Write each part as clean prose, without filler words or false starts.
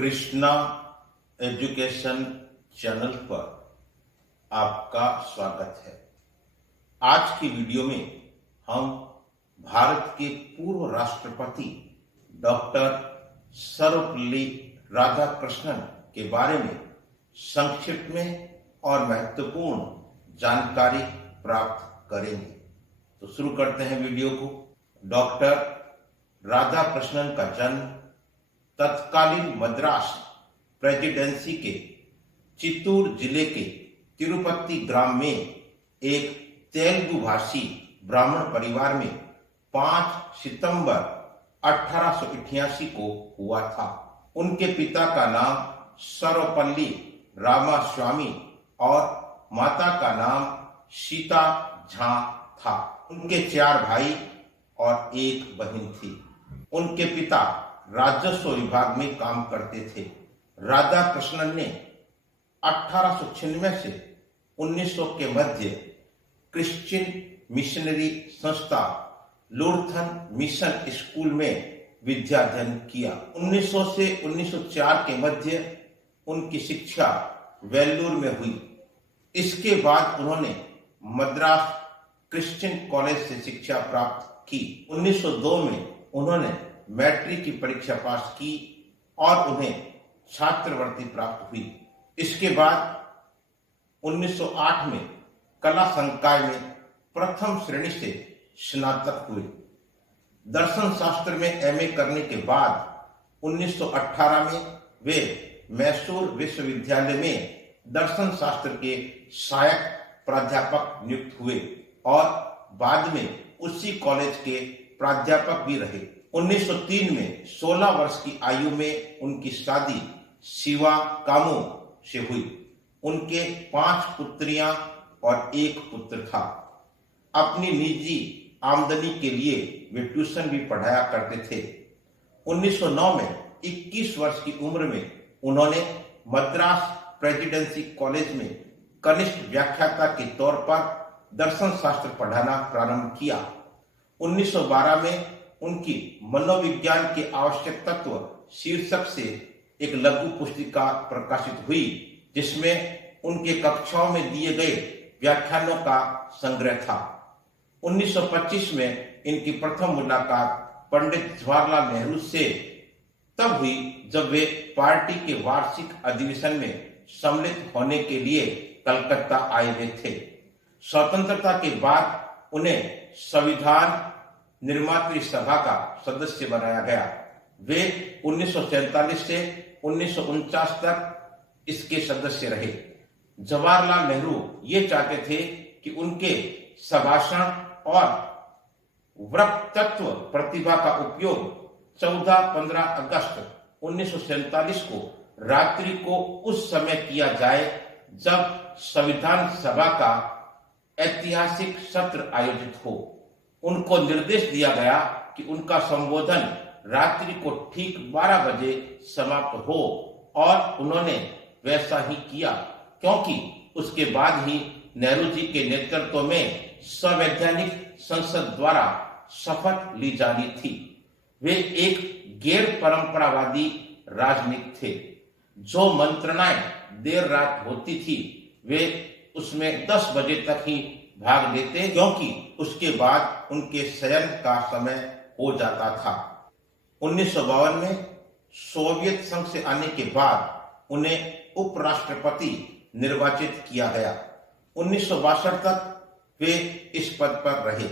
Krishna education channel पर आपका स्वागत है। आज की वीडियो में हम भारत के पूर्व राष्ट्रपति डॉक्टर सर्वपल्ली राधाकृष्णन के बारे में संक्षिप्त में और महत्वपूर्ण जानकारी प्राप्त करेंगे। तो शुरू करते हैं वीडियो को। डॉक्टर राधाकृष्णन का जन्म तत्कालीन मद्रास प्रेसिडेंसी के चित्तूर जिले के तिरुपति ग्राम में एक तेलुगु भाषी ब्राह्मण परिवार में 5 सितंबर 1888 को हुआ था। उनके पिता का नाम सर्वपल्ली रामास्वामी और माता का नाम सीता झा था। उनके 4 भाई और 1 बहन थी। उनके पिता राजस्व विभाग में काम करते थे। राधाकृष्णन ने 1896 से 1900 के मध्य क्रिश्चियन मिशनरी संस्था लूथरन मिशन स्कूल में विद्याध्ययन किया। 1900 से 1904 के मध्य उनकी शिक्षा वेल्लूर में हुई। इसके बाद उन्होंने मद्रास क्रिश्चियन कॉलेज से शिक्षा प्राप्त की। 1902 में उन्होंने मैट्रिक की परीक्षा पास की और उन्हें छात्रवृत्ति प्राप्त हुई। इसके बाद 1908 में कला संकाय में प्रथम श्रेणी से स्नातक हुए। दर्शन शास्त्र में एमए करने के बाद 1918 में वे मैसूर विश्वविद्यालय में दर्शन शास्त्र के सहायक प्राध्यापक नियुक्त हुए और बाद में उसी कॉलेज के प्राध्यापक भी रहे। 1903 में 16 वर्ष की आयु में उनकी शादी शिवा कामो से हुई। उनके 5 पुत्रियां और 1 पुत्र था। अपनी निजी आमदनी के लिए वे ट्यूशन भी पढ़ाया करते थे। 1909 में 21 वर्ष की उम्र में उन्होंने मद्रास प्रेसिडेंसी कॉलेज में कनिष्ठ व्याख्याता के तौर पर दर्शन शास्त्र पढ़ाना प्रारंभ किया। 1912 में उनकी मनोविज्ञान के आवश्यक तत्व शीर्षक से एक लघु पुस्तिका प्रकाशित हुई, जिसमें उनके कक्षाओं में दिए गए व्याख्यानों का संग्रह था। 1925 में इनकी प्रथम मुलाकात पंडित जवाहरलाल नेहरू से तब हुई जब वे पार्टी के वार्षिक अधिवेशन में सम्मिलित होने के लिए कलकत्ता आए हुए थे। स्वतंत्रता के बाद उन्हें संविधान निर्मात्री सभा का सदस्य बनाया गया। वे 1947 से 1949 तक इसके सदस्य रहे। जवाहरलाल नेहरू ये चाहते थे कि उनके संभाषण और वक्तृत्व प्रतिभा का उपयोग 14-15 अगस्त 1947 को रात्रि को उस समय किया जाए जब संविधान सभा का ऐतिहासिक सत्र आयोजित हो। उनको निर्देश दिया गया कि उनका संबोधन रात्रि को ठीक 12 बजे समाप्त हो और उन्होंने वैसा ही किया, क्योंकि उसके बाद ही नेहरू जी के नेतृत्व में संवैधानिक संसद द्वारा शपथ ली जानी थी। वे एक गैर परंपरावादी राजनीतिक थे। जो मंत्रणाएं देर रात होती थी वे उसमें 10 बजे तक ही भाग लेते, क्योंकि उसके बाद उनके शयन का समय हो जाता था। 1952 में सोवियत संघ से आने के बाद उन्हें उपराष्ट्रपति निर्वाचित किया गया। 1962 तक वे इस पद पर रहे।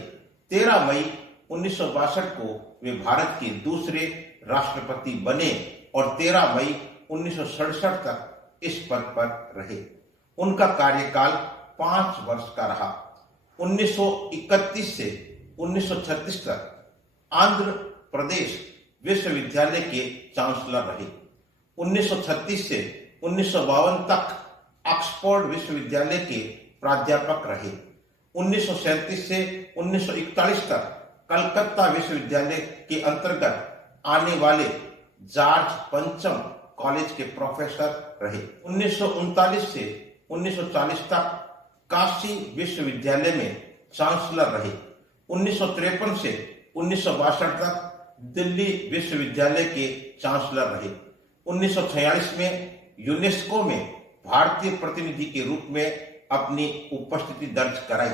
13 मई 1962 को वे भारत के दूसरे राष्ट्रपति बने और 13 मई 1967 तक इस पद पर रहे। उनका कार्यकाल 5 वर्ष का रहा। 1931 से 1936 तक आंध्र प्रदेश विश्वविद्यालय के चांसलर रहे। 1936 से 1952 तक ऑक्सफोर्ड विश्वविद्यालय के प्राध्यापक रहे। 1937 से 1941 तक कलकत्ता विश्वविद्यालय के अंतर्गत आने वाले जॉर्ज पंचम कॉलेज के प्रोफेसर रहे। 1939 से 1940 तक काशी विश्वविद्यालय में चांसलर रहे। 1953 से 1962 तक दिल्ली विश्वविद्यालय के चांसलर रहे। 1946 में यूनेस्को में भारतीय प्रतिनिधि के रूप में अपनी उपस्थिति दर्ज कराई।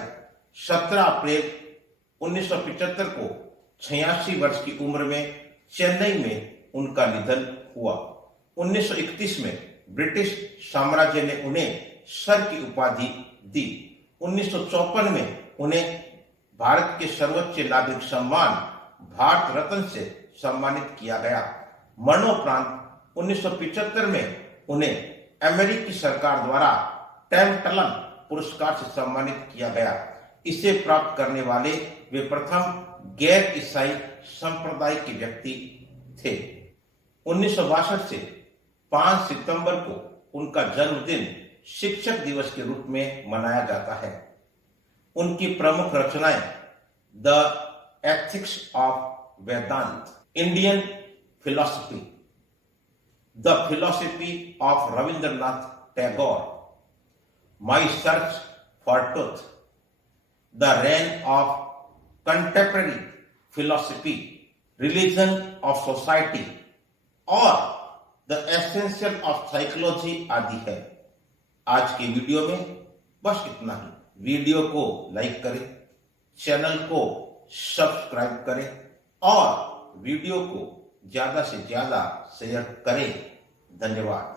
17 अप्रैल 1975 को 86 वर्ष की उम्र में चेन्नई में उनका निधन हुआ। 1931 में ब्रिटिश साम्राज्य ने उन्हें सर की उपाधि दी। 1954 में उन्हें भारत के सर्वोच्च नागरिक सम्मान भारत रत्न से सम्मानित किया गया। मरणोपरांत 1975 में उन्हें अमेरिकी सरकार द्वारा टेम्पटन पुरस्कार से सम्मानित किया गया। इसे प्राप्त करने वाले वे प्रथम गैर ईसाई संप्रदाय के व्यक्ति थे। 1962 से 5 सितंबर को उनका जन्मदिन शिक्षक दिवस के रूप में मनाया जाता है। उनकी प्रमुख रचनाएं the ethics of Vedanta, Indian philosophy, the philosophy of Rabindranath Tagore, my search for truth, the reign of contemporary philosophy, religion of society और द एसेंशियल ऑफ साइकोलॉजी आदि है। आज के वीडियो में बस इतना ही। वीडियो को लाइक करें, चैनल को सब्सक्राइब करें और वीडियो को ज्यादा से ज्यादा शेयर करें। धन्यवाद।